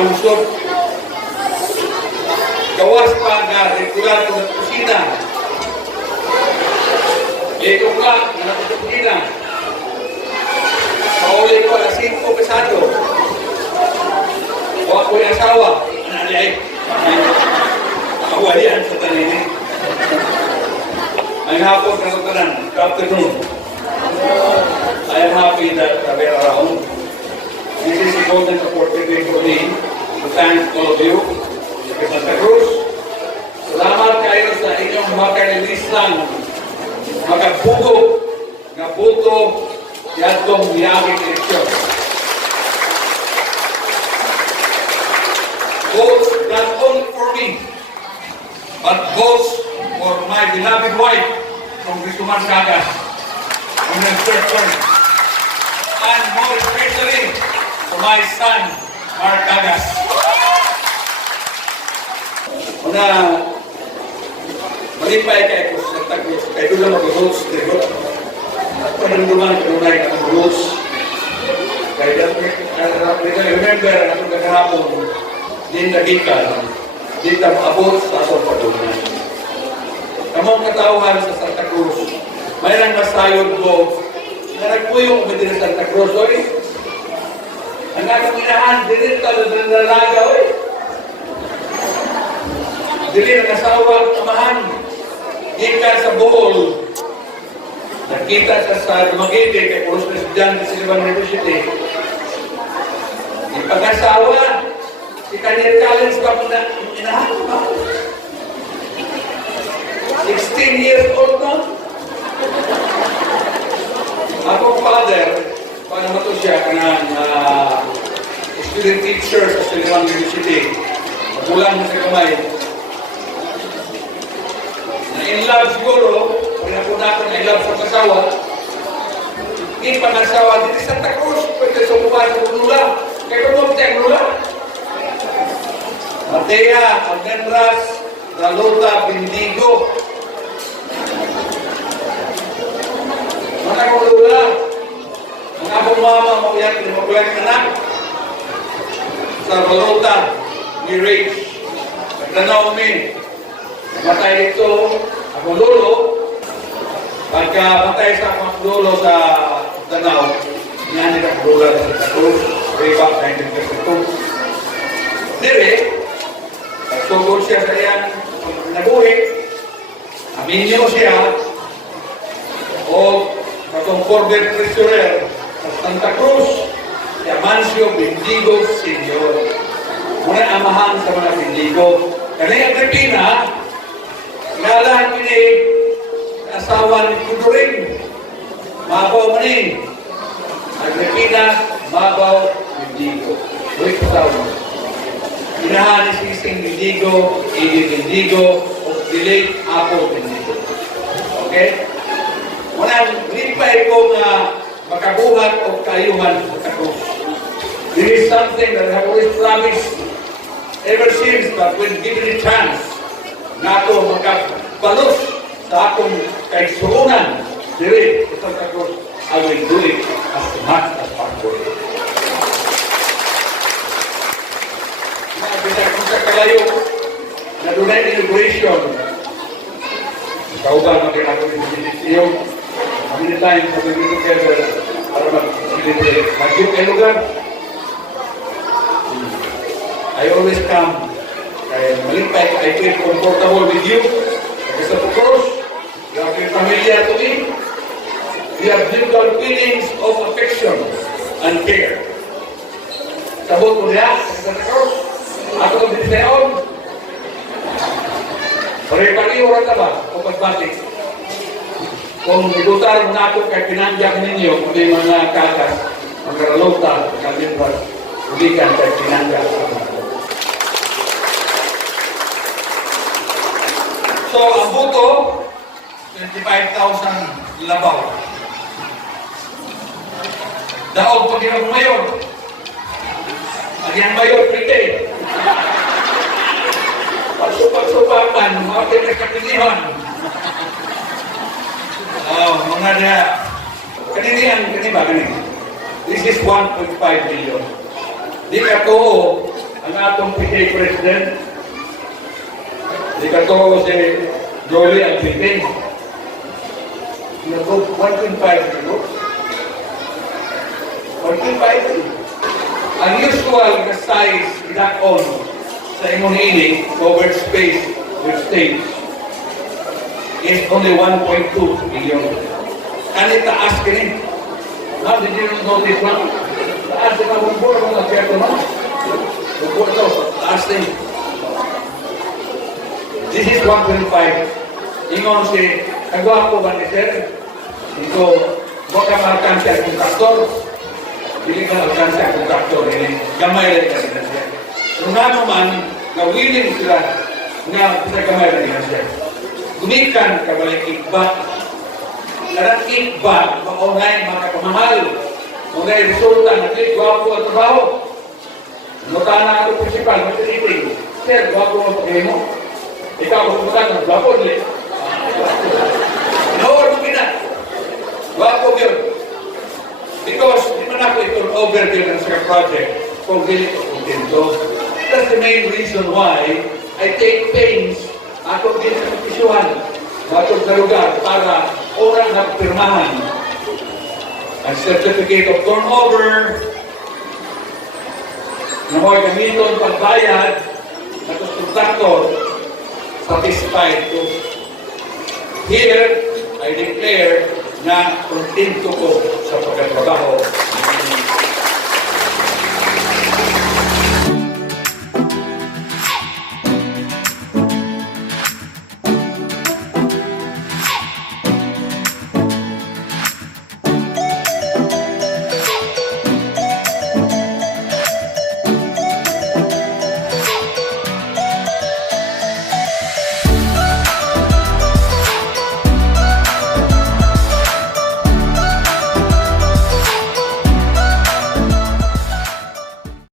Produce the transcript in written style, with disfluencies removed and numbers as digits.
lungsod. Gawas pa nga regular ko sa kusina. 8 o'clock na sa kusina. Pauli ko alas 5 pesado. O ako yung asawa. Ano ay? Awayan sa tanini. Ang hapon na sa tanan. Afternoon. I am happy that we are around. This is a golden opportunity for me to thank all of you. Sa Santa Cruz. Salamat kayo sa inyong makalilislang magabugog na buto yatong niyaging eleksyon. Votes not only for me, but votes for my beloved wife, Congresswoman Gagas, on her third term. And more especially for my son, Mark Gagas. Una, malipay kayo po sa Santa Cruz. Kayo doon mag-votes, diba? Panunduman ko na yung rules. Kaya remember, ang kagahapon, din nagikan, din na maabot sa asong padunan. Kamong katauhan sa Santa Cruz, mayroong nasayod ko, na nagpuyong ko din sa Santa Cruz, oy. Ang aking inahan, din ito na nalaga, oy. Dili ang asawa at amahan, gikan sa Bohol. Nakita sa Dumaguete, kay Puros Presidente sa Silvan University. Ipag-asawa, si Kanyang Collins pa muna, inahan ba? 16 years old na. Akong father, paano mato siya, kanang student teacher sa Silvan University. Magulang na sa kamay. In love siguro, kung napunakon na in love sa kasawa, hindi pa nasawa dito sa Santa Cruz, pwede sa buwan sa Bunula. Kaya kung mo tiyang Bunula? Matea, Almendras, Daluta, Bindigo. Mga kong Lula, ang akong mama mo yan, pinamagulang anak, sa Daluta, ni Rage. Nagdanaw min. Matay ito, akong lolo, pagka matay sa akong lolo sa Danao, niyanin ang lula sa Tato, way back 1952. Dire, sugod siya sa iyang nabuhi, aminyo siya, o katong border treasurer sa Santa Cruz, si Amancio Bindigo Sr. Muna amahan sa mga Bindigo. Kanayang Agripina, ngalan ini asawa ni Kuduring, mabaw manin. Agripina, mabaw, Bindigo. Uy, kasawa. Inahan ni Sising Bindigo, Idi Bindigo, o Dilate Apo Bindigo. Okay? Unang, nipay ko nga makabuhat o kayuhan sa Cruz. This is something that I have always promised ever since that when given a chance, nato magkabalos sa akong kaigsuunan diri sa Santa Cruz, I will do it as much as possible. Bisa kung sa kalayo na doon ay inauguration, kauban na kinako ni Ministryo, many times na we will together para mag-celebrate. Mag-yung ay lugar, I always come. Kaya malipay, I feel comfortable with you. Kasi sa Cruz, you have been familiar to me. We have mutual feelings of affection and care. Sabot mo niya, sa Cruz, ako ang dinisayon. Pare-pari oras na ba? O pagbatik? Kung ibutar mo na ako kay pinanjak ninyo, kung may mga kakas, magkaralota, kalibas, ulikan kay pinanjak. So, ang buto, 25,000 labaw. Daog pag yung mayor. Pag yung mayor, pwede. Pagsupak-supakan, mga pinagkapilihan. Mga na, kaninihan, kaniba, kanina. This is 1.5 million. Di ka to, ang atong PTA President, di ka to si Jolie Alpitin. Nag-go 1.5 kilo. 1.5 kilo. Ang usual na size on sa imong hiling, covered space with stage, is only 1.2 million. Ano taas ka rin? Now, did you notice now? Taas na bubur mga kaya no? Bubur to, taas din. This is 1.5. Ingon si, nagawa ko ba ni Sir? Ito, baka ma-alcanse ang kontraktor. Hindi ka alcanse ang kontraktor. Gamay rin ka rin siya. Kung ano man, na willing sila nga pinagamay rin siya. Gumikan ka walang kickback. Karang kickback, maunay mga kapamahal. Mga resulta na klik, gwapo at trabaho. Notana ako prinsipal, matiniting. Sir, gwapo mo pagkain mo. Ikaw, kung magkano, gwapo ulit. Naor mo kina. Gwapo yun. Because, di man ako itong overview ng Sir Project kung hindi ko kontento. That's the main reason why I take pains ako ginagawa bago sa lugar para orang na pirmahan ang certificate of turnover na mo'y gamiton pagbayad na kontraktor satisfied ko. Here, I declare na kontento ko sa pagkatrabaho